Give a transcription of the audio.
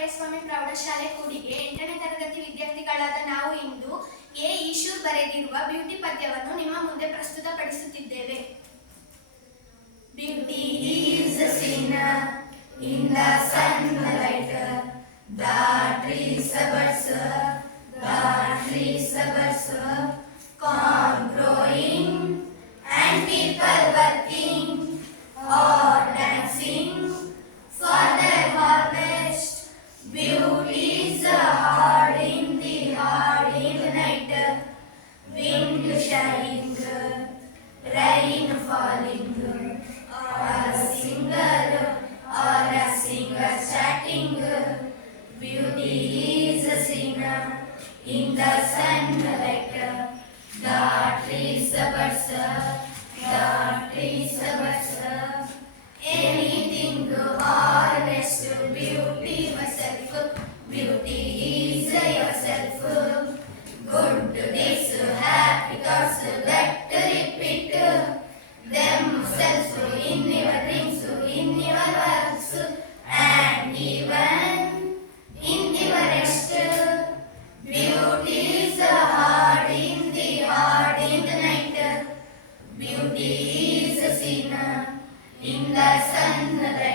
ಅಪ್ಪಯ್ಯಸ್ವಾಮಿ ಪ್ರೌಢಶಾಲೆ ಕೂಡಿಗೆ 8ನೇ ತರಗತಿ ವಿದ್ಯಾರ್ಥಿಗಳಾದ ನಾವು ಇಂದು ಎ ಈಶ್ವರ್ ಬರೆದಿರುವ ಬ್ಯೂಟಿ ಪದ್ಯವನ್ನು ನಿಮ್ಮ ಮುಂದೆ ಪ್ರಸ್ತುತಪಡಿಸುತ್ತಿದ್ದೇವೆ. Beauty is a sinner in the sunlight, the trees corn growing and people working or dancing for their harvest. Beauty is hard in the night, wind shining, rain falling, or a singer chatting. Beauty is a sinner in the sunlight, the trees anything or rest. Beauty myself, beauty is yourself. Good days, happy thoughts that repeat themselves in your dreams, in your works, and even in your rest. Beauty is hard in the night. Beauty is a sinner in the sunlight.